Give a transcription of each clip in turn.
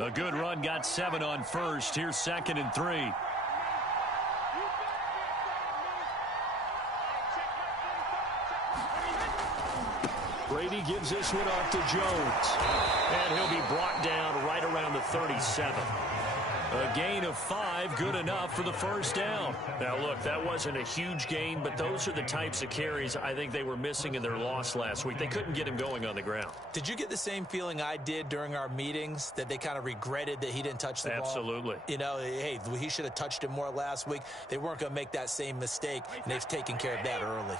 A good run got 7 on first. Here's 2nd and 3. Brady gives this one off to Jones. And he'll be brought down right around the 37. A gain of 5, good enough for the first down. Now, look, that wasn't a huge gain, but those are the types of carries I think they were missing in their loss last week. They couldn't get him going on the ground. Did you get the same feeling I did during our meetings, that they kind of regretted that he didn't touch the ball? Absolutely. You know, hey, he should have touched it more last week. They weren't going to make that same mistake, and they've taken care of that early.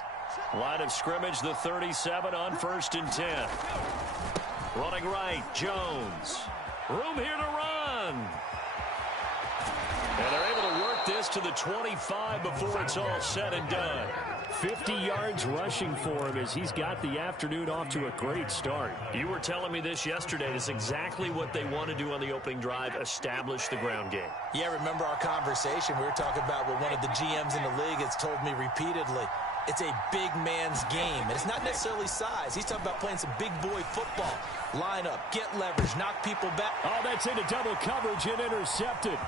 Line of scrimmage, the 37 on 1st and 10. Running right, Jones. Room here to run. And they're able to work this to the 25 before it's all said and done. 50 yards rushing for him as he's got the afternoon off to a great start. You were telling me this yesterday. This is exactly what they want to do on the opening drive, establish the ground game. Yeah, remember our conversation? We were talking about what one of the GMs in the league has told me repeatedly. It's a big man's game, and it's not necessarily size. He's talking about playing some big boy football. Line up, get leverage, knock people back. Oh, that's into double coverage and intercepted.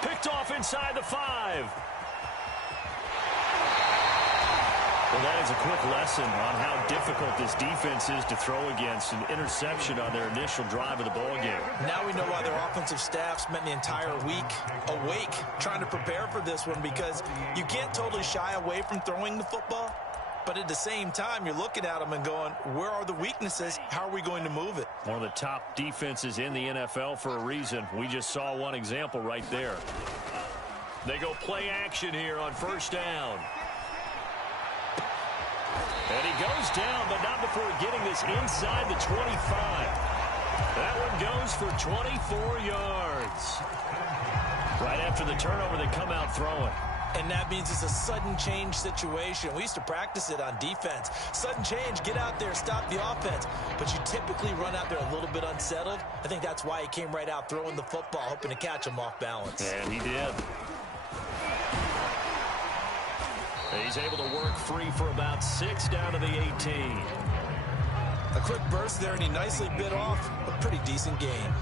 Picked off inside the 5. Well, that is a quick lesson on how difficult this defense is to throw against. An interception on their initial drive of the ball game. Now we know why their offensive staff spent the entire week awake trying to prepare for this one, because you can't totally shy away from throwing the football. But at the same time, you're looking at them and going, where are the weaknesses? How are we going to move it? One of the top defenses in the NFL for a reason. We just saw one example right there. They go play action here on 1st down. And he goes down, but not before getting this inside the 25. That one goes for 24 yards. Right after the turnover, they come out throwing. And that means it's a sudden change situation. We used to practice it on defense. Sudden change, get out there, stop the offense. But you typically run out there a little bit unsettled. I think that's why he came right out throwing the football, hoping to catch him off balance. And he did. He's able to work free for about 6 down to the 18. A quick burst there, and he nicely bit off a pretty decent gain.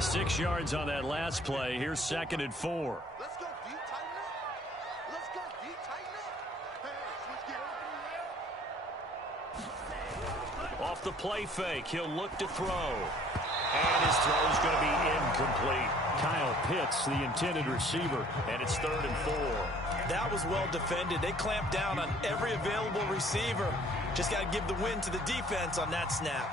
6 yards on that last play. Here's 2nd and 4. Let's go deep, tighten up. Let's go deep, tighten up. Hey, switch gears. Off the play fake, he'll look to throw. And his throw is going to be incomplete. Kyle Pitts, the intended receiver, and it's 3rd and 4. That was well defended. They clamped down on every available receiver. Just got to give the win to the defense on that snap.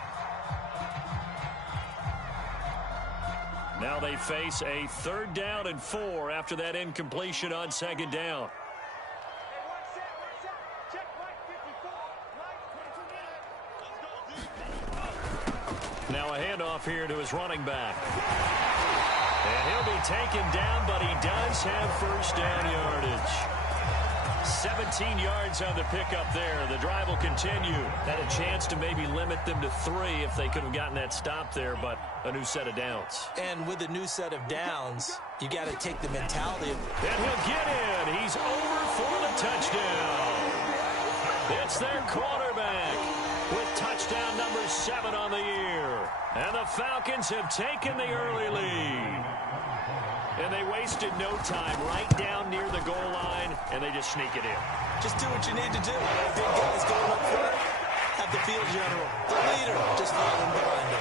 Now they face a 3rd down and 4 after that incompletion on 2nd down. Now a handoff here to his running back. And he'll be taken down, but he does have 1st down yardage. 17 yards on the pickup there. The drive will continue. Had a chance to maybe limit them to 3 if they could have gotten that stop there, but a new set of downs. And with a new set of downs, you got to take the mentality of... And he'll get in. He's over for the touchdown. It's their quarterback with touchdown number 7 on the year. And the Falcons have taken the early lead. And they wasted no time right down near the goal line, and they just sneak it in. Just do what you need to do. Big guys going up front. Have the field general, the leader, just following behind him.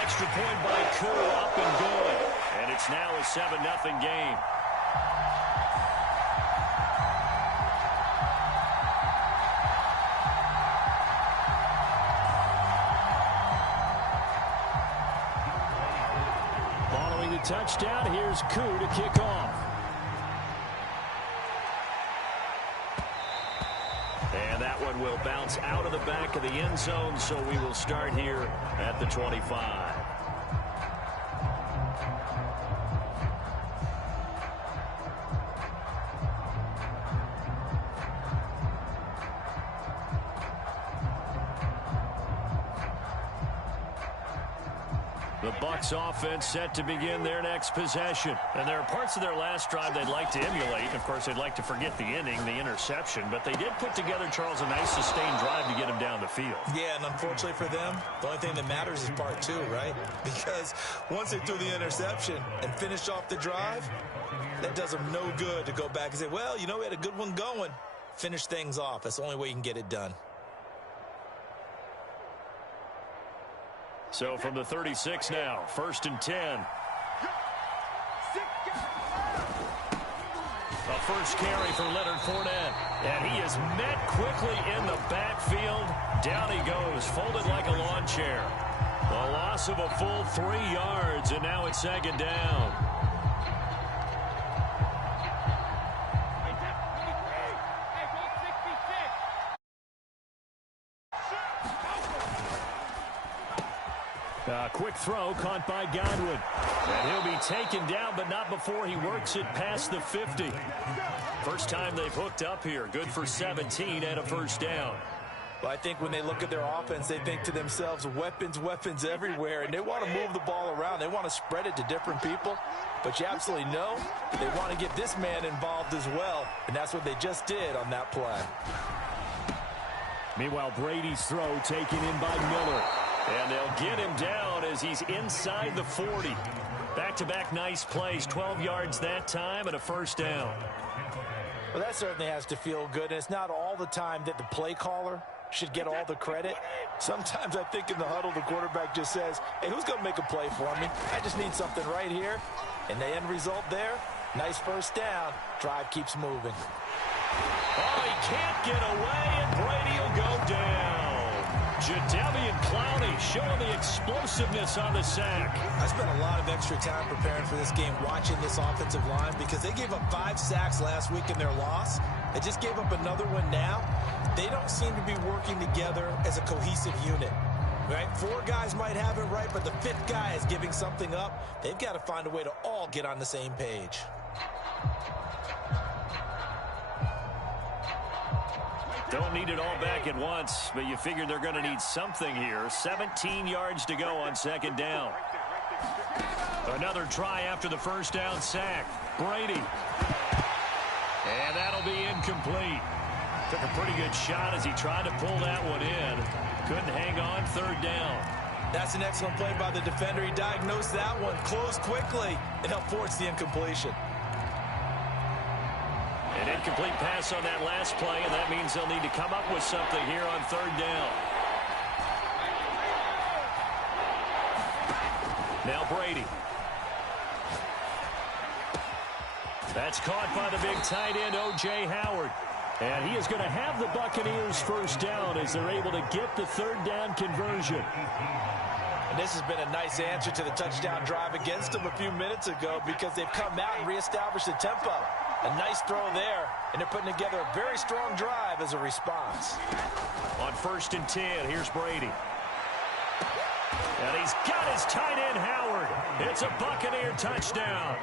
Extra point by Koo, up and good. And it's now a 7-0 game. Following the touchdown, here's Koo to kick off. And that one will bounce out of the back of the end zone, so we will start here at the 25. The Bucs offense set to begin their next possession. And there are parts of their last drive they'd like to emulate. Of course, they'd like to forget the inning, the interception. But they did put together, Charles, a nice sustained drive to get them down the field. Yeah, and unfortunately for them, the only thing that matters is part two, right? Because once they threw the interception and finished off the drive, that does them no good to go back and say, well, you know, we had a good one going. Finish things off. That's the only way you can get it done. So from the 36 now, 1st and 10. A first carry for Leonard Fournette. And he is met quickly in the backfield. Down he goes, folded like a lawn chair. A loss of a full 3 yards, and now it's 2nd down. Quick throw caught by Godwin. And he'll be taken down, but not before he works it past the 50. First time they've hooked up here. Good for 17 and a first down. Well, I think when they look at their offense, they think to themselves, weapons, weapons everywhere, and they want to move the ball around. They want to spread it to different people, but you absolutely know they want to get this man involved as well, and that's what they just did on that play. Meanwhile, Brady's throw taken in by Miller. And they'll get him down as he's inside the 40. Back-to-back nice plays, 12 yards that time and a first down. Well, that certainly has to feel good, and it's not all the time that the play caller should get all the credit. Sometimes I think in the huddle, the quarterback just says, hey, who's going to make a play for me? I just need something right here. And the end result there, nice first down. Drive keeps moving. Oh, he can't get away, and Brady will go down. Jadeveon Clowney showing the explosiveness on the sack. I spent a lot of extra time preparing for this game, watching this offensive line, because they gave up 5 sacks last week in their loss. They just gave up another one now. They don't seem to be working together as a cohesive unit. Right? 4 guys might have it right, but the 5th guy is giving something up. They've got to find a way to all get on the same page. Don't need it all back at once, but you figure they're going to need something here. 17 yards to go on 2nd down. Another try after the first down sack. Brady. And that'll be incomplete. Took a pretty good shot as he tried to pull that one in. Couldn't hang on, 3rd down. That's an excellent play by the defender. He diagnosed that one, closed quickly, and helped force the incompletion. An incomplete pass on that last play, and that means they'll need to come up with something here on 3rd down. Now Brady. That's caught by the big tight end, O.J. Howard. And he is going to have the Buccaneers first down as they're able to get the 3rd down conversion. And this has been a nice answer to the touchdown drive against them a few minutes ago, because they've come out and reestablished the tempo. A nice throw there, and they're putting together a very strong drive as a response. On 1st and 10, here's Brady. And he's got his tight end, Howard. It's a Buccaneer touchdown.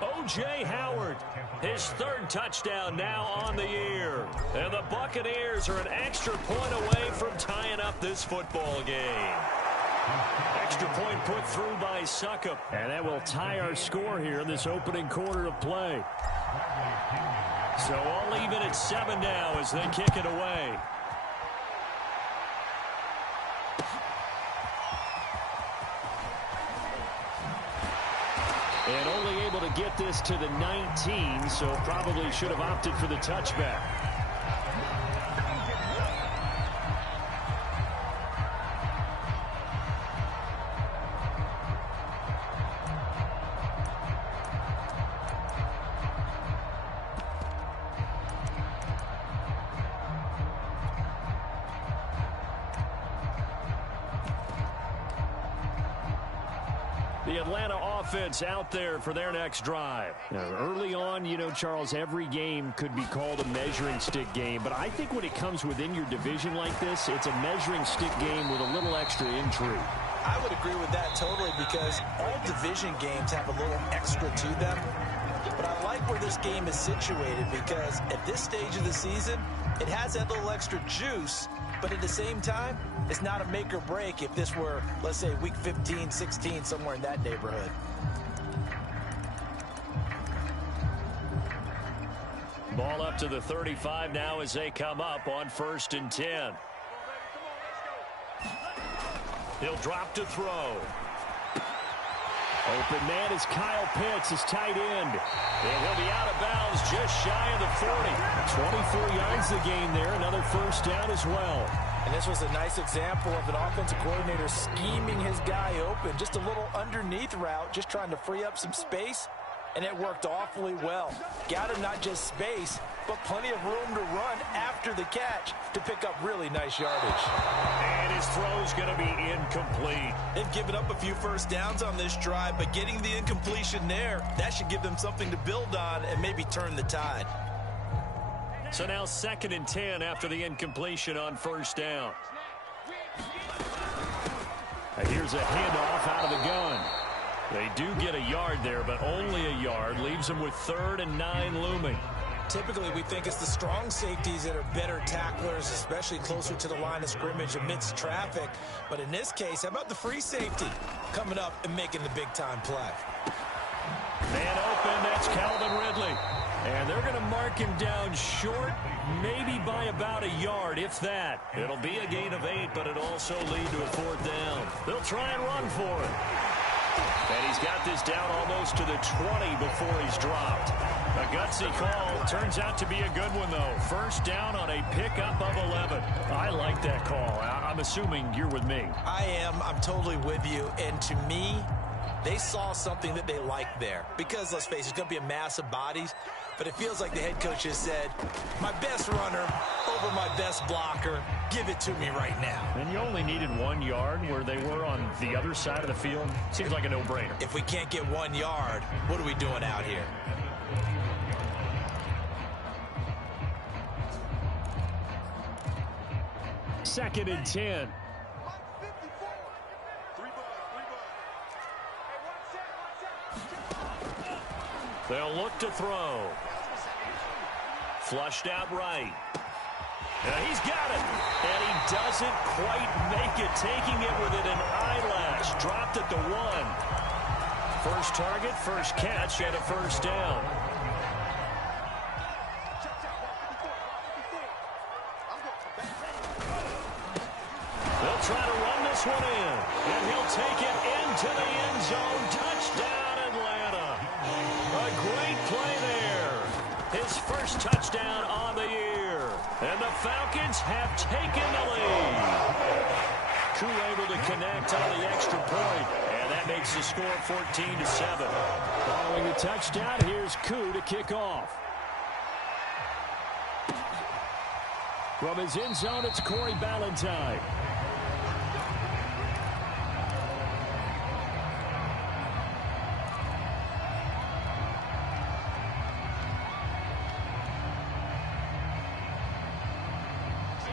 O.J. Howard, his 3rd touchdown now on the year. And the Buccaneers are an extra point away from tying up this football game. Extra point put through by Succop. And that will tie our score here in this opening quarter of play. So all even at 7 now as they kick it away. And only able to get this to the 19, so probably should have opted for the touchback. The Atlanta offense out there for their next drive. Now, early on, you know, Charles, every game could be called a measuring stick game. But I think when it comes within your division like this, it's a measuring stick game with a little extra intrigue. I would agree with that totally, because all division games have a little extra to them. But I like where this game is situated, because at this stage of the season, it has that little extra juice, But at the same time, it's not a make or break if this were, let's say, week 15, 16, somewhere in that neighborhood. Ball up to the 35 now as they come up on 1st and 10. He'll drop to throw. Open man is Kyle Pitts, his tight end. And he'll be out of bounds just shy of the 40. 24 yards to gain there. Another first down as well. And this was a nice example of an offensive coordinator scheming his guy open. Just a little underneath route, just trying to free up some space. And it worked awfully well. Got him not just space, but plenty of room to run after the catch to pick up really nice yardage. And his throw's going to be incomplete. They've given up a few first downs on this drive, but getting the incompletion there, that should give them something to build on and maybe turn the tide. So now 2nd and 10 after the incompletion on 1st down. And here's a handoff out of the gun. They do get a yard there, but only a yard. Leaves them with 3rd and 9 looming. Typically, we think it's the strong safeties that are better tacklers, especially closer to the line of scrimmage amidst traffic. But in this case, how about the free safety coming up and making the big-time play? Man open, that's Calvin Ridley. And they're going to mark him down short, maybe by about a yard, if that. It'll be a gain of 8, but it'll also lead to a 4th down. They'll try and run for it. And he's got this down almost to the 20 before he's dropped. A gutsy call. Turns out to be a good one, though. First down on a pickup of 11. I like that call. I'm assuming you're with me. I am. I'm totally with you. And to me, they saw something that they liked there. Because, let's face it, it's going to be a mass of bodies. But it feels like the head coach has said, my best runner over my best blocker. Give it to me right now. And you only needed 1 yard where they were on the other side of the field. Seems like a no-brainer. If we can't get 1 yard, what are we doing out here? Second and 10. They'll look to throw. Flushed out right. And he's got it. And he doesn't quite make it. Taking it within an eyelash. Dropped at the 1. First target, first catch, and a first down. They'll try to run this one in. And he'll take it into the end zone. Touchdown, Atlanta. A great play there. His first touchdown on the year. And the Falcons have taken the lead. Koo able to connect on the extra point. And that makes the score 14-7. Following the touchdown, here's Koo to kick off. From his end zone, it's Corey Ballantyne.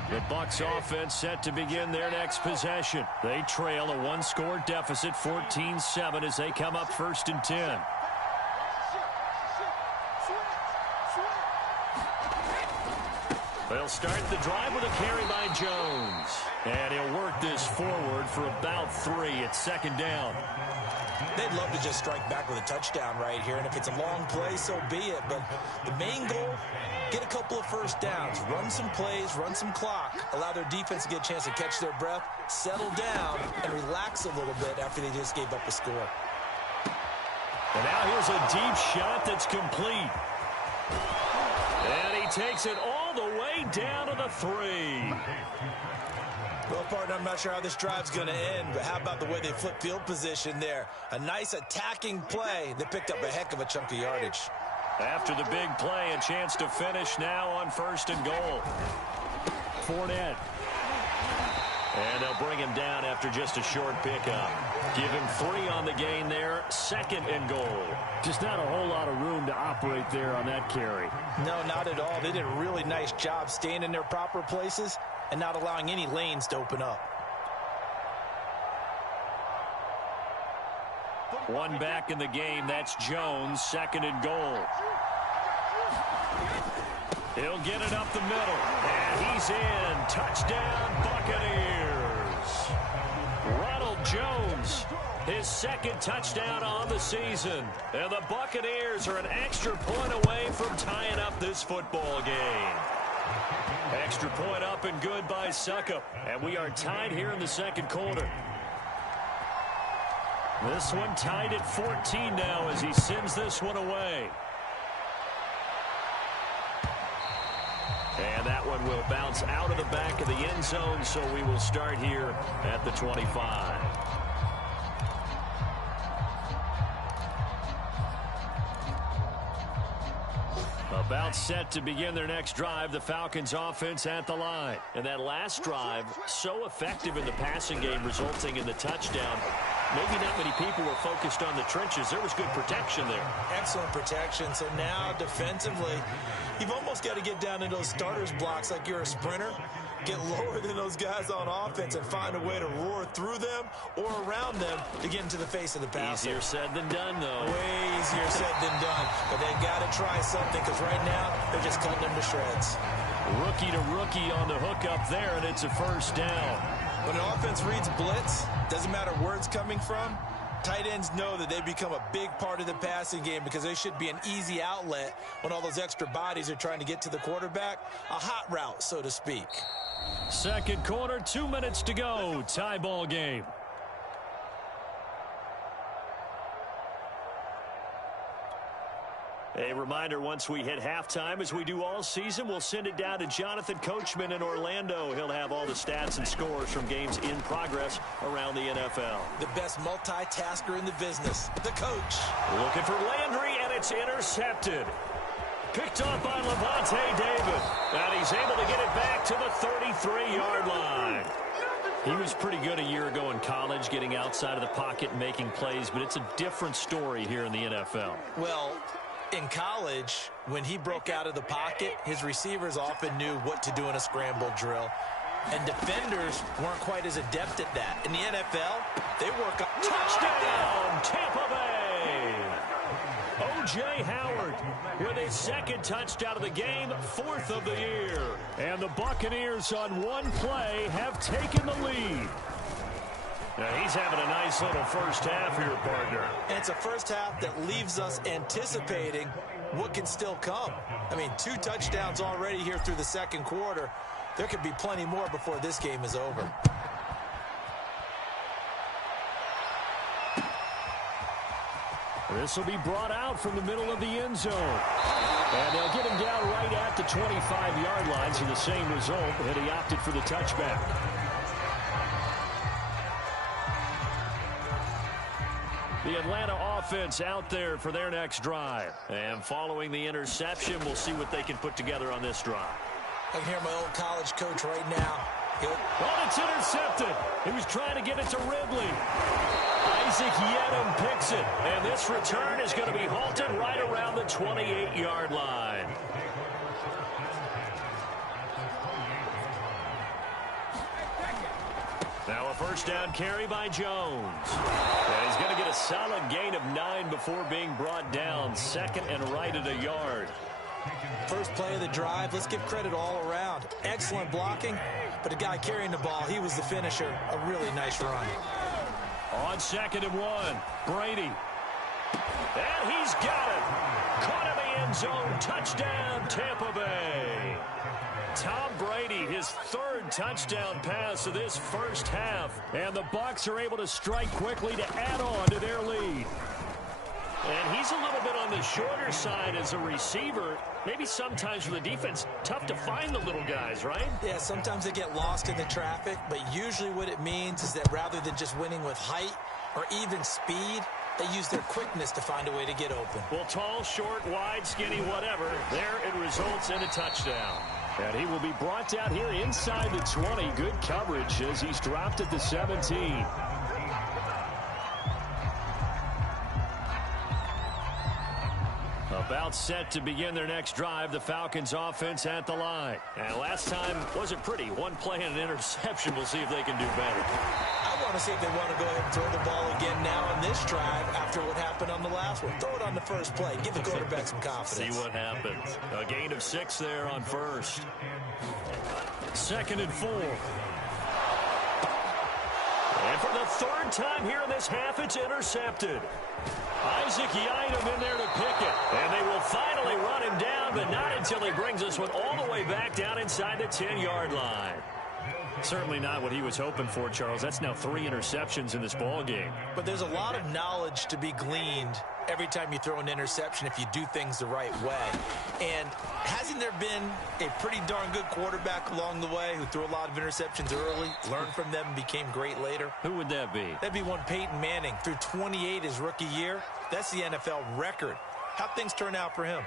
The Bucs offense set to begin their next possession. They trail a 1-score deficit, 14-7, as they come up 1st and 10. They'll start the drive with a carry by Jones. And he'll work this forward for about 3 at 2nd down. They'd love to just strike back with a touchdown right here, and if it's a long play, so be it. But the main goal, get a couple of first downs, run some plays, run some clock, allow their defense to get a chance to catch their breath, settle down, and relax a little bit after they just gave up a score. And now here's a deep shot that's complete. And he takes it all the way down to the 3. Well, partner, I'm not sure how this drive's going to end, but how about the way they flip field position there? A nice attacking play that picked up a heck of a chunk of yardage. After the big play, a chance to finish now on 1st and goal. Fournette. And they'll bring him down after just a short pickup. Give him 3 on the gain there. 2nd and goal. Just not a whole lot of room to operate there on that carry. No, not at all. They did a really nice job staying in their proper places and not allowing any lanes to open up. One back in the game. That's Jones. 2nd and goal. He'll get it up the middle. And he's in. Touchdown, Buccaneers. Ronald Jones, his second touchdown on the season. And the Buccaneers are an extra point away from tying up this football game. Extra point up and good by Suckup. And we are tied here in the second quarter. This one tied at 14 now as he sends this one away. And that one will bounce out of the back of the end zone, so we will start here at the 25. About set to begin their next drive, the Falcons offense at the line. And that last drive, so effective in the passing game, resulting in the touchdown. Maybe not many people were focused on the trenches. There was good protection there. Excellent protection. So now defensively, you've almost got to get down in those starters blocks like you're a sprinter. Get lower than those guys on offense and find a way to roar through them or around them to get into the face of the passer. Easier said than done, though. Way easier said than done. But they've got to try something because right now they're just cutting them to shreds. Rookie to rookie on the hook up there, and it's a first down. When an offense reads blitz, doesn't matter where it's coming from, tight ends know that they become a big part of the passing game because they should be an easy outlet when all those extra bodies are trying to get to the quarterback. A hot route, so to speak. Second quarter, 2 minutes to go. Tie ball game. A reminder, once we hit halftime, as we do all season, we'll send it down to Jonathan Coachman in Orlando. He'll have all the stats and scores from games in progress around the NFL. The best multitasker in the business, the coach. Looking for Landry, and it's intercepted. Picked off by Levante David. And he's able to get it back to the 33-yard line. He was pretty good a year ago in college, getting outside of the pocket and making plays, but it's a different story here in the NFL. Well, in college, when he broke out of the pocket, his receivers often knew what to do in a scramble drill. And defenders weren't quite as adept at that. In the NFL, they work up. Touchdown, Tampa Bay! O.J. Howard with his second touchdown of the game, fourth of the year. And the Buccaneers on one play have taken the lead. Now he's having a nice little first half here, partner. And it's a first half that leaves us anticipating what can still come. I mean, 2 touchdowns already here through the second quarter. There could be plenty more before this game is over. This will be brought out from the middle of the end zone. And they'll get him down right at the 25-yard line, so the same result, and he opted for the touchback. The Atlanta offense out there for their next drive. And following the interception, we'll see what they can put together on this drive. I can hear my old college coach right now. Oh, it's intercepted. He was trying to get it to Ridley. Isaac Yedem picks it. And this return is going to be halted right around the 28-yard line. Now a first down carry by Jones. And he's going to get a solid gain of 9 before being brought down. Second and right at a yard. First play of the drive, let's give credit all around. Excellent blocking, but the guy carrying the ball, he was the finisher. A really nice run. On 2nd and 1, Brady. And he's got it. Caught in the end zone. Touchdown, Tampa Bay. Tom Brady, his 3rd touchdown pass of this first half. And the Bucs are able to strike quickly to add on to their lead. And he's a little bit on the shorter side as a receiver. Maybe sometimes for the defense, tough to find the little guys, right? Yeah, sometimes they get lost in the traffic, but usually what it means is that rather than just winning with height or even speed, they use their quickness to find a way to get open. Well, tall, short, wide, skinny, whatever, there it results in a touchdown. And he will be brought down here inside the 20. Good coverage as he's dropped at the 17. About set to begin their next drive, the Falcons offense at the line. And last time wasn't pretty. One play and an interception. We'll see if they can do better. I want to see if they want to go ahead and throw the ball again now on this drive after what happened on the last one. Throw it on the first play. Give the quarterback some confidence. See what happens. A gain of 6 there on first. 2nd and 4. And for the 3rd time here in this half, it's intercepted. Isaac Yiadom in there to pick it. And they will finally run him down, but not until he brings this one all the way back down inside the 10-yard line. Certainly not what he was hoping for, Charles. That's now 3 interceptions in this ball game. But there's a lot of knowledge to be gleaned every time you throw an interception if you do things the right way. And hasn't there been a pretty darn good quarterback along the way who threw a lot of interceptions early, learned from them, and became great later? Who would that be? That'd be one Peyton Manning. Threw 28 his rookie year. That's the NFL record. How'd things turn out for him?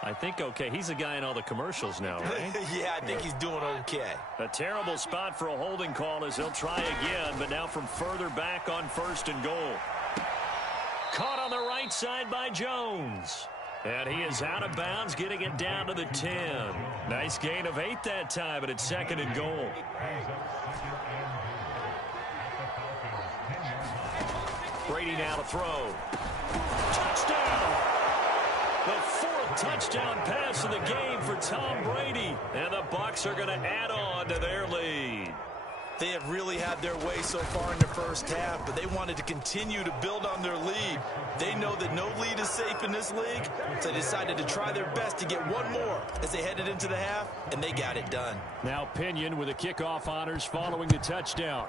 I think okay. He's the guy in all the commercials now, right? Yeah, I think he's doing okay. A terrible spot for a holding call as he'll try again, but now from further back on 1st and goal. Caught on the right side by Jones. And he is out of bounds, getting it down to the 10. Nice gain of 8 that time, but it's 2nd and goal. Brady now to throw. Touchdown! The 4th touchdown pass of the game for Tom Brady. And the Bucs are going to add on to their lead. They have really had their way so far in the first half, but they wanted to continue to build on their lead. They know that no lead is safe in this league, so they decided to try their best to get one more as they headed into the half, and they got it done. Now Pinion with the kickoff honors following the touchdown.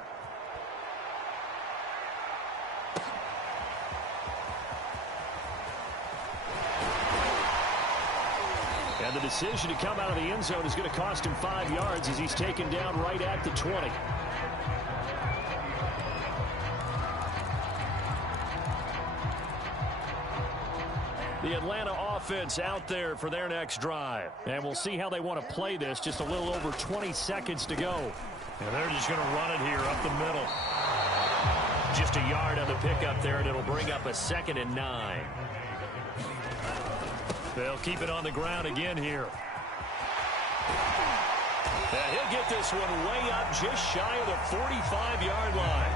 And the decision to come out of the end zone is going to cost him 5 yards as he's taken down right at the 20. The Atlanta offense out there for their next drive. And we'll see how they want to play this. Just a little over 20 seconds to go. And they're just going to run it here up the middle. Just a yard on the pickup there, and it'll bring up a 2nd and 9. They'll keep it on the ground again here. And he'll get this one way up just shy of the 45-yard line.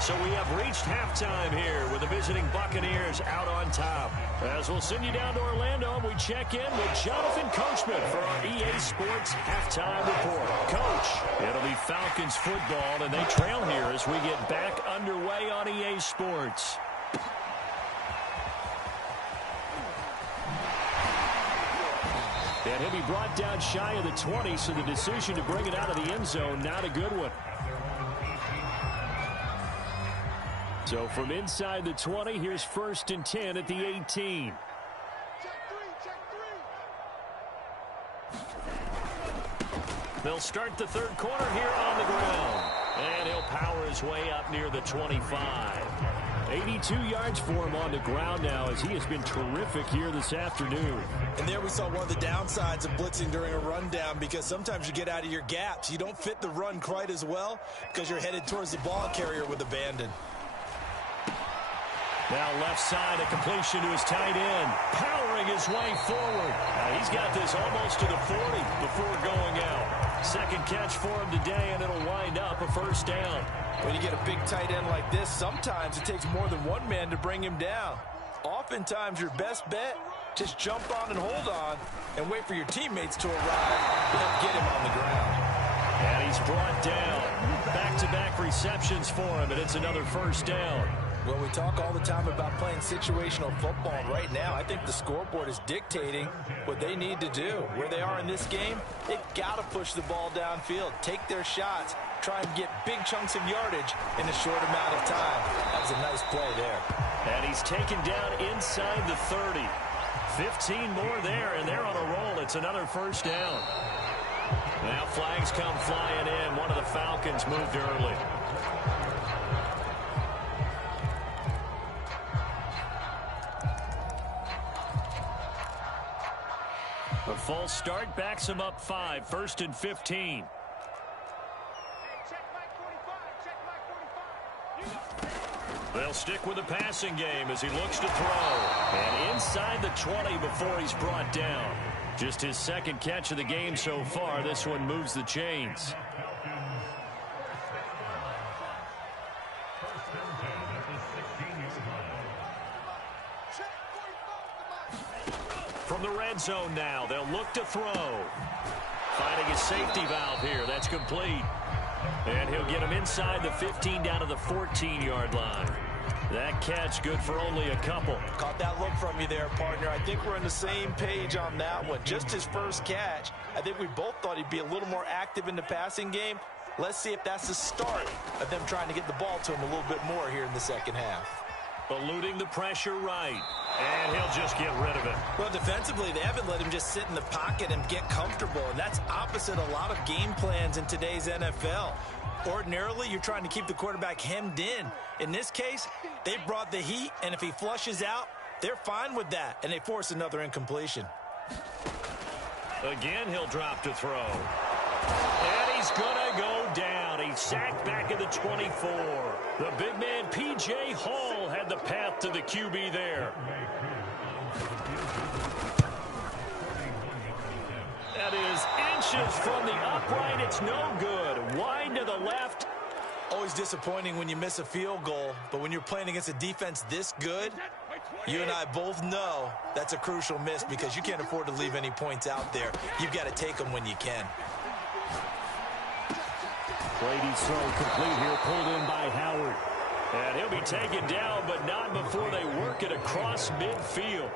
So we have reached halftime here with the visiting Buccaneers out on top. As we'll send you down to Orlando, and we check in with Jonathan Coachman for our EA Sports halftime report. Coach, it'll be Falcons football, and they trail here as we get back underway on EA Sports. And he'll be brought down shy of the 20, so the decision to bring it out of the end zone, not a good one. So from inside the 20, here's 1st and 10 at the 18. They'll start the 3rd quarter here on the ground. And he'll power his way up near the 25. 82 yards for him on the ground now as he has been terrific here this afternoon. And there we saw one of the downsides of blitzing during a rundown, because sometimes you get out of your gaps. You don't fit the run quite as well because you're headed towards the ball carrier with abandon. Now left side, a completion to his tight end, powering his way forward. Now he's got this almost to the 40 before going out. 2nd catch for him today, and it'll wind up a 1st down. When you get a big tight end like this, sometimes it takes more than one man to bring him down. Oftentimes, your best bet, just jump on and hold on and wait for your teammates to arrive and get him on the ground. And he's brought down. Back-to-back receptions for him, and it's another 1st down. Well, we talk all the time about playing situational football. Right now, I think the scoreboard is dictating what they need to do. Where they are in this game, they've got to push the ball downfield, take their shots, try and get big chunks of yardage in a short amount of time. That was a nice play there. And he's taken down inside the 30. 15 more there, and they're on a roll. It's another 1st down. Now flags come flying in. One of the Falcons moved early. A false start backs him up 5. 1st and 15. They'll stick with the passing game as he looks to throw. And inside the 20 before he's brought down. Just his second catch of the game so far. This one moves the chains. From the red zone now, they'll look to throw. Finding a safety valve here. That's complete. And he'll get him inside the 15 down to the 14-yard line. That catch good for only a couple. Caught that look from you there, partner. I think we're on the same page on that one. Just his first catch. I think we both thought he'd be a little more active in the passing game. Let's see if that's the start of them trying to get the ball to him a little bit more here in the second half. Eluding the pressure right. And he'll just get rid of it. Well, defensively, they haven't let him just sit in the pocket and get comfortable. And that's opposite a lot of game plans in today's NFL. Ordinarily, you're trying to keep the quarterback hemmed in. In this case, they brought the heat, and if he flushes out, they're fine with that, and they force another incompletion. Again, he'll drop to throw. And he's going to go down. He's sacked back at the 24. The big man, P.J. Hall, had the path to the QB there. That is inches from the upright. It's no good. Wide to the left. Always disappointing when you miss a field goal, but when you're playing against a defense this good, you and I both know that's a crucial miss because you can't afford to leave any points out there. You've got to take them when you can. Brady's throw complete here, pulled in by Howard. And he'll be taken down, but not before they work it across midfield.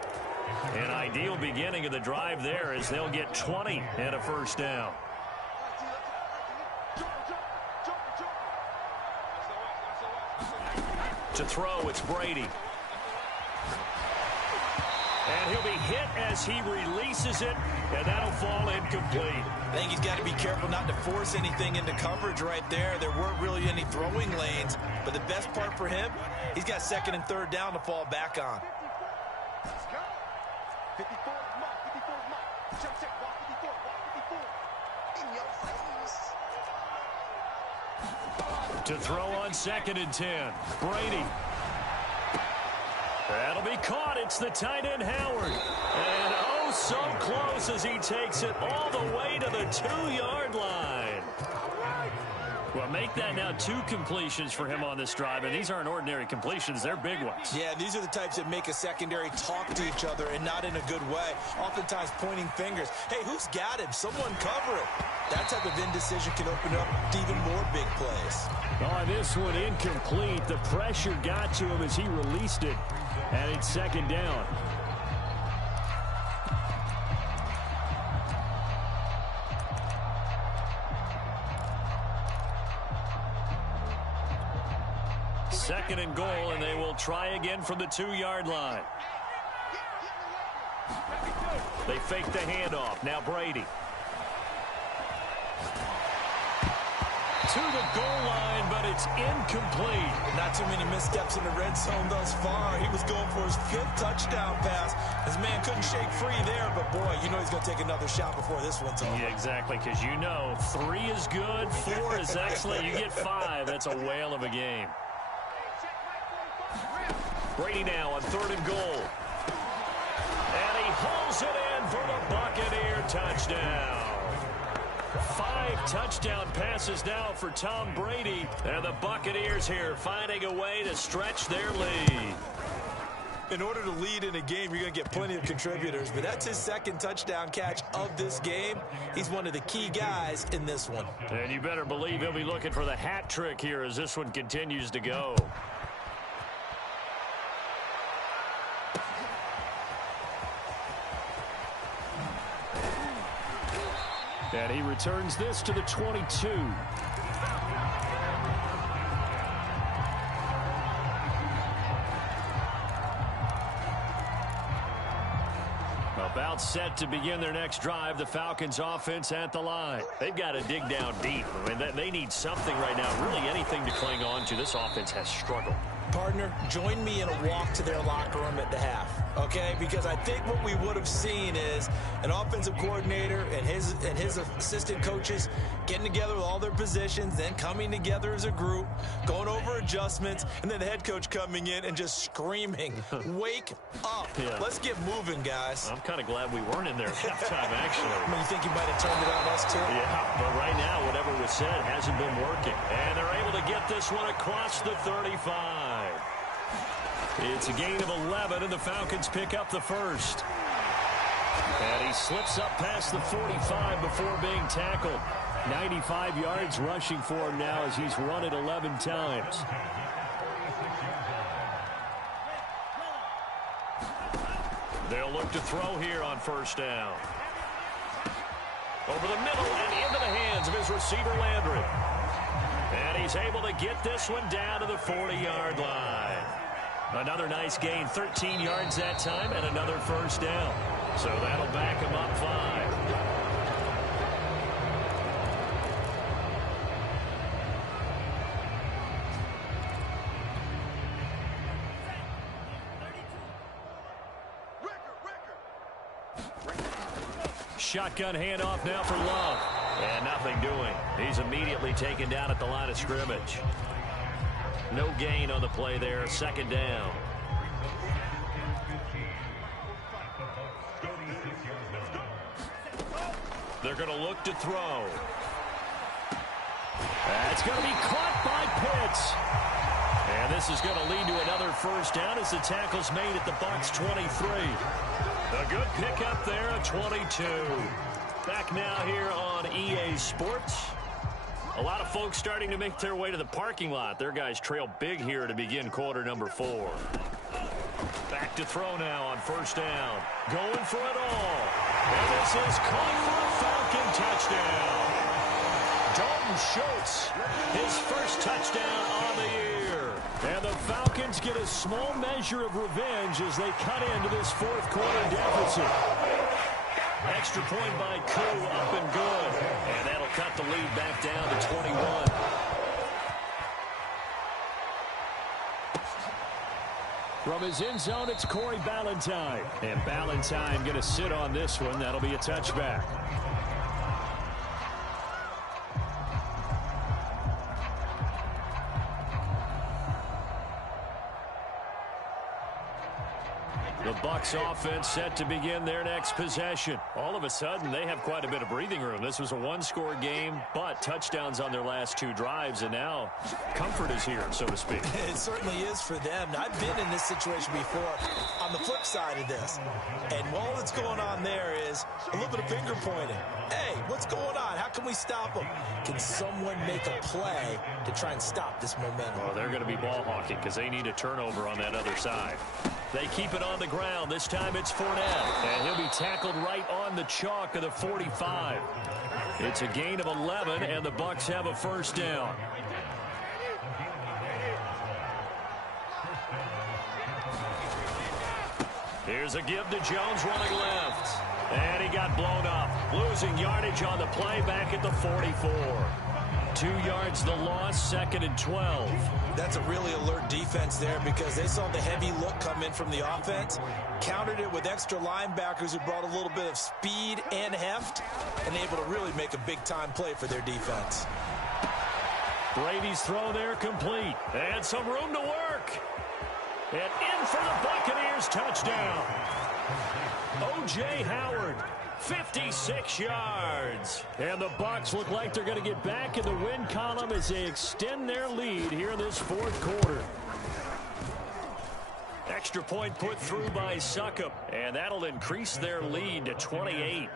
An ideal beginning of the drive there as they'll get 20 and a first down. To throw, it's Brady. And he'll be hit as he releases it, and that'll fall incomplete. I think he's got to be careful not to force anything into coverage right there. There weren't really any throwing lanes, but the best part for him, he's got second and third down to fall back on. 54 mark, 54 mark. Check, walk 54, walk 54. In your face. To throw on second and 10. Brady. That'll be caught. It's the tight end, Howard. And oh, so close as he takes it all the way to the 2-yard line. Well, make that now 2 completions for him on this drive, and these aren't ordinary completions. They're big ones. Yeah, these are the types that make a secondary talk to each other and not in a good way. Oftentimes pointing fingers. Hey, who's got him? Someone cover it. That type of indecision can open up to even more big plays. On this one, incomplete. The pressure got to him as he released it, and it's second down. Second and goal, and they will try again from the 2-yard line. They fake the handoff. Now Brady. To the goal line, but it's incomplete. Not too many missteps in the red zone thus far. He was going for his 5th touchdown pass. His man couldn't shake free there, but boy, you know he's going to take another shot before this one's over. Yeah, exactly, because you know 3 is good, 4 is excellent. You get 5. That's a whale of a game. Brady now on 3rd and goal. And he hauls it in for the Buccaneer touchdown. 5 touchdown passes now for Tom Brady. And the Buccaneers here finding a way to stretch their lead. In order to lead in a game, you're going to get plenty of contributors, but that's his 2nd touchdown catch of this game. He's one of the key guys in this one. And you better believe he'll be looking for the hat trick here as this one continues to go. And he returns this to the 22. About set to begin their next drive, the Falcons offense at the line. They've got to dig down deep. I mean, they need something right now, really anything to cling on to. This offense has struggled. Partner, join me in a walk to their locker room at the half, okay? Because I think what we would have seen is an offensive coordinator and his assistant coaches getting together with all their positions, then coming together as a group, going over adjustments, and then the head coach coming in and just screaming, wake up. Yeah. Let's get moving, guys. I'm kind of glad we weren't in there at halftime, actually. I mean, you think you might have turned it on us, too? Yeah, but right now, whatever was said hasn't been working. And they're able to get this one across the 35. It's a gain of 11, and the Falcons pick up the first. And he slips up past the 45 before being tackled. 95 yards rushing for him now as he's run it 11 times. They'll look to throw here on first down. Over the middle and into the hands of his receiver, Landry. And he's able to get this one down to the 40-yard line. Another nice gain, 13 yards that time, and another first down. So that'll back him up 5. Shotgun handoff now for Love. And nothing doing. He's immediately taken down at the line of scrimmage. No gain on the play there. Second down. They're going to look to throw. It's going to be caught by Pitts. And this is going to lead to another first down as the tackle's made at the Bucs 23. A good pickup there at 22. Back now here on EA Sports. A lot of folks starting to make their way to the parking lot. Their guys trail big here to begin quarter number 4. Back to throw now on first down. Going for it all. And this is caught for a Falcon touchdown. Dalton Schultz, his first touchdown on the year. And the Falcons get a small measure of revenge as they cut into this fourth quarter deficit. Extra point by Koo, up and good. And that'll cut the lead back down to 21. From his end zone, it's Corey Ballantyne. And Ballantyne going to sit on this one. That'll be a touchback. The Bucs offense set to begin their next possession. All of a sudden, they have quite a bit of breathing room. This was a one-score game, but touchdowns on their last 2 drives, and now comfort is here, so to speak. It certainly is for them. I've been in this situation before on the flip side of this. And all that's going on there is a little bit of finger pointing. Hey, what's going on? How can we stop them? Can someone make a play to try and stop this momentum? Well, they're going to be ball hawking because they need a turnover on that other side. They keep it on the ground. This time it's Fournette. And he'll be tackled right on the chalk of the 45. It's a gain of 11, and the Bucs have a first down. Here's a give to Jones running left. And he got blown up. Losing yardage on the play back at the 44. 2 yards the loss, 2nd and 12. That's a really alert defense there because they saw the heavy look come in from the offense, countered it with extra linebackers who brought a little bit of speed and heft, and able to really make a big-time play for their defense. Brady's throw there complete. And some room to work. And in for the Buccaneers touchdown. O.J. Howard. 56 yards. And the Bucs look like they're going to get back in the win column as they extend their lead here in this fourth quarter. Extra point put through by Succop, and that'll increase their lead to 28.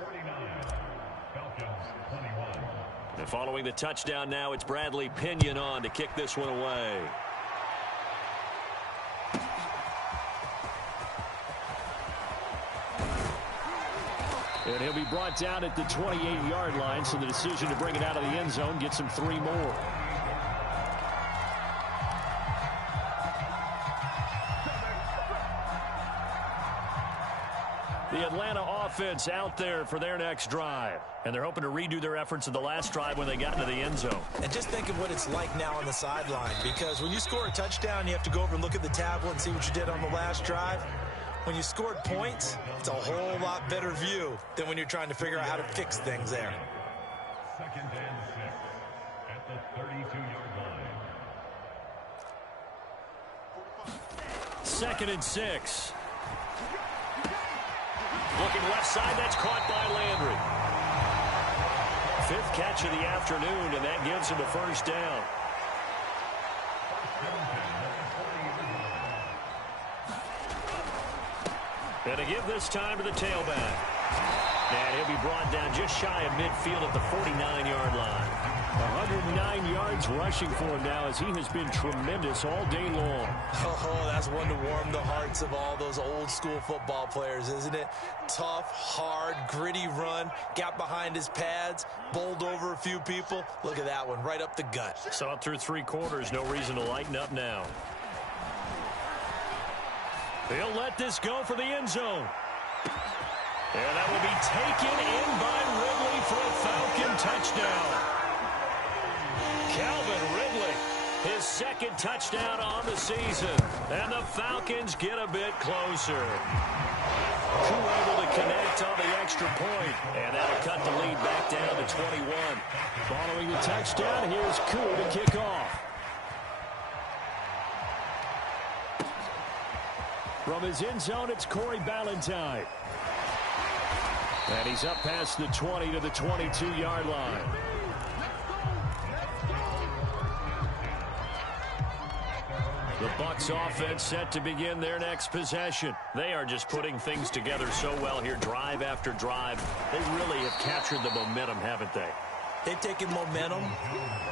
And following the touchdown now, it's Bradley Pinion on to kick this one away. And he'll be brought down at the 28-yard line, so the decision to bring it out of the end zone gets him 3 more. The Atlanta offense out there for their next drive. And they're hoping to redo their efforts in the last drive when they got into the end zone. And just think of what it's like now on the sideline, because when you score a touchdown, you have to go over and look at the tablet and see what you did on the last drive. When you scored points, it's a whole lot better view than when you're trying to figure out how to fix things there. 2nd and 6 at the 32-yard line. 2nd and 6. Looking left side, that's caught by Landry. 5th catch of the afternoon, and that gives him a first down. And to give this time to the tailback. And he'll be brought down just shy of midfield at the 49-yard line. 109 yards rushing for him now as he has been tremendous all day long. Oh, that's one to warm the hearts of all those old school football players, isn't it? Tough, hard, gritty run, got behind his pads, bowled over a few people. Look at that one, right up the gut. Saw it through 3 quarters, no reason to lighten up now. He'll let this go for the end zone. And that will be taken in by Ridley for a Falcon touchdown. Calvin Ridley, his 2nd touchdown on the season. And the Falcons get a bit closer. Koo able to connect on the extra point. And that'll cut the lead back down to 21. Following the touchdown, here's Koo to kick off. From his end zone, it's Corey Ballantyne. And he's up past the 20 to the 22-yard line. The Bucs offense set to begin their next possession. They are just putting things together so well here, drive after drive. They really have captured the momentum, haven't they? They've taken momentum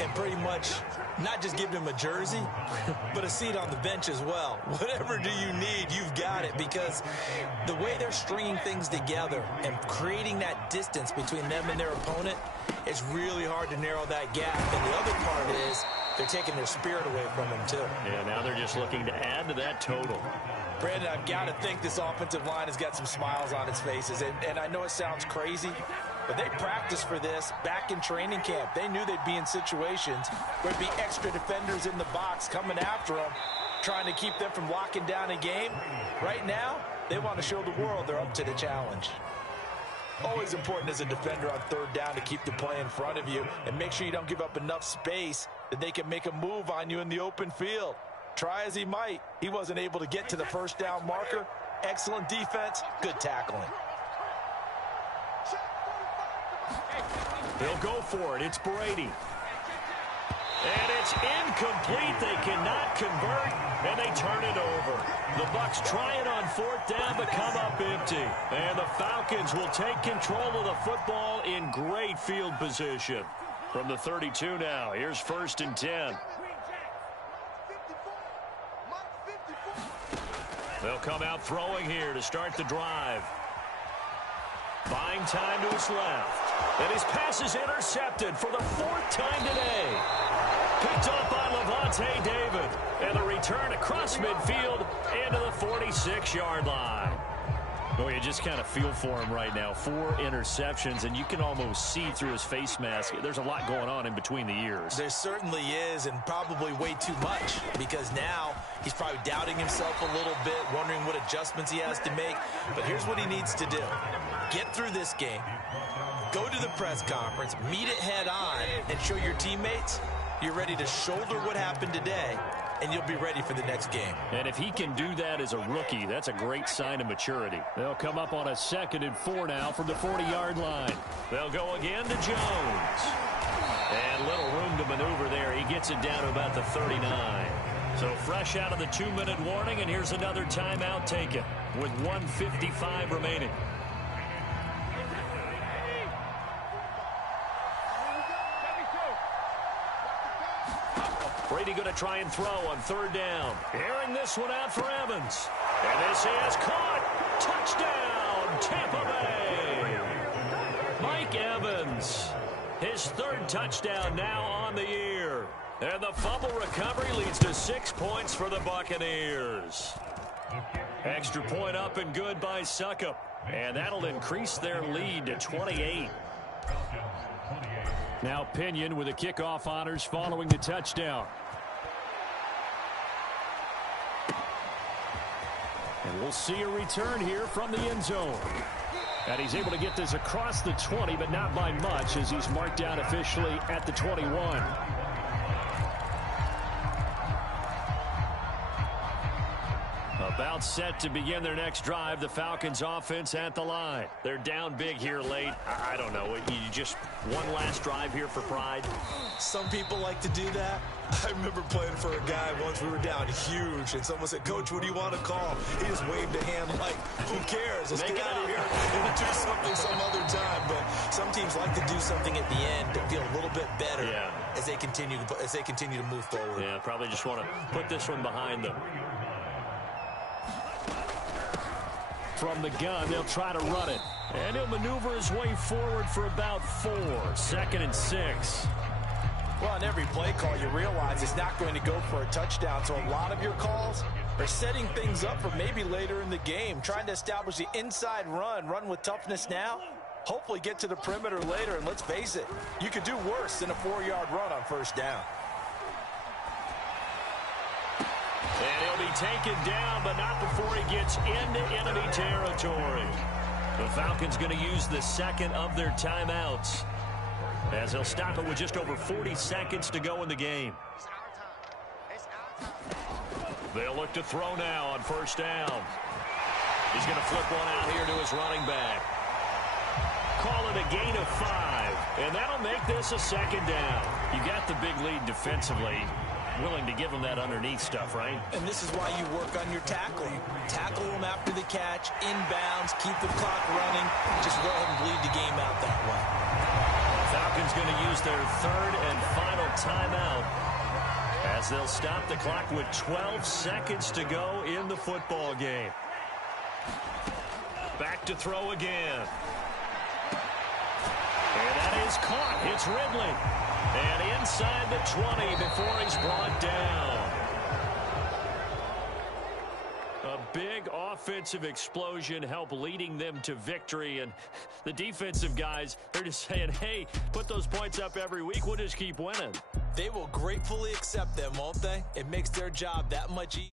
and pretty much not just given him a jersey, but a seat on the bench as well. Whatever do you need, you've got it, because the way they're stringing things together and creating that distance between them and their opponent, it's really hard to narrow that gap. And the other part is they're taking their spirit away from him, too. Yeah, now they're just looking to add to that total. Brandon, I've got to think this offensive line has got some smiles on its faces. And I know it sounds crazy, but they practiced for this back in training camp. They knew they'd be in situations where there'd be extra defenders in the box coming after them, trying to keep them from locking down a game. Right now, they want to show the world they're up to the challenge. Always important as a defender on 3rd down to keep the play in front of you and make sure you don't give up enough space that they can make a move on you in the open field. Try as he might, he wasn't able to get to the first down marker. Excellent defense, good tackling. They'll go for it. It's Brady. And it's incomplete. They cannot convert, and they turn it over. The Bucs try it on 4th down, but come up empty. And the Falcons will take control of the football in great field position. From the 32 now, here's 1st and 10. They'll come out throwing here to start the drive. Buying time to his left. And his pass is intercepted for the 4th time today. Picked up by Levante David. And the return across midfield into the 46-yard line. Well, you just kind of feel for him right now. 4 interceptions, and you can almost see through his face mask. There's a lot going on in between the ears. There certainly is, and probably way too much, because now he's probably doubting himself a little bit, wondering what adjustments he has to make. But here's what he needs to do. Get through this game, go to the press conference, meet it head on, and show your teammates you're ready to shoulder what happened today, and you'll be ready for the next game. And if he can do that as a rookie, that's a great sign of maturity. They'll come up on a 2nd and 4 now from the 40-yard line. They'll go again to Jones. And little room to maneuver there. He gets it down to about the 39. So fresh out of the 2-minute warning, and here's another timeout taken with 1:55 remaining. Brady going to try and throw on 3rd down. Airing this one out for Evans. And this is caught. Touchdown, Tampa Bay. Mike Evans, his 3rd touchdown now on the year. And the fumble recovery leads to 6 points for the Buccaneers. Extra point up and good by Suckup. And that'll increase their lead to 28. Now Pinion with the kickoff honors following the touchdown. And we'll see a return here from the end zone. And he's able to get this across the 20, but not by much, as he's marked down officially at the 21. About set to begin their next drive. The Falcons offense at the line. They're down big here late. I don't know. You just one last drive here for pride. Some people like to do that. I remember playing for a guy once. We were down huge, and someone said, "Coach, what do you want to call?" He just waved a hand like, "Who cares? Let's get out of here and do something some other time." But some teams like to do something at the end to feel a little bit better as they continue to move forward. Yeah, probably just want to put this one behind them. From the gun, they'll try to run it. And he'll maneuver his way forward for about 4. 2nd and 6. Well, on every play call, you realize it's not going to go for a touchdown. So a lot of your calls are setting things up for maybe later in the game, trying to establish the inside run with toughness now, hopefully get to the perimeter later. And let's face it, you could do worse than a 4-yard run on first down. And he'll be taken down, but not before he gets into enemy territory. The Falcons going to use the second of their timeouts, as they'll stop it with just over 40 seconds to go in the game. They'll look to throw now on first down. He's going to flip one out here to his running back. Call it a gain of 5, and that'll make this a 2nd down. You got the big lead defensively. Willing to give them that underneath stuff, right? And this is why you work on your tackling. Tackle them after the catch, inbounds, keep the clock running. Just go ahead and bleed the game out that way. Falcons going to use their 3rd and final timeout, as they'll stop the clock with 12 seconds to go in the football game. Back to throw again. And that is caught. It's Ridley. And inside the 20 before he's brought down. A big offensive explosion helped leading them to victory. And the defensive guys, they're just saying, hey, put those points up every week. We'll just keep winning. They will gratefully accept them, won't they? It makes their job that much easier.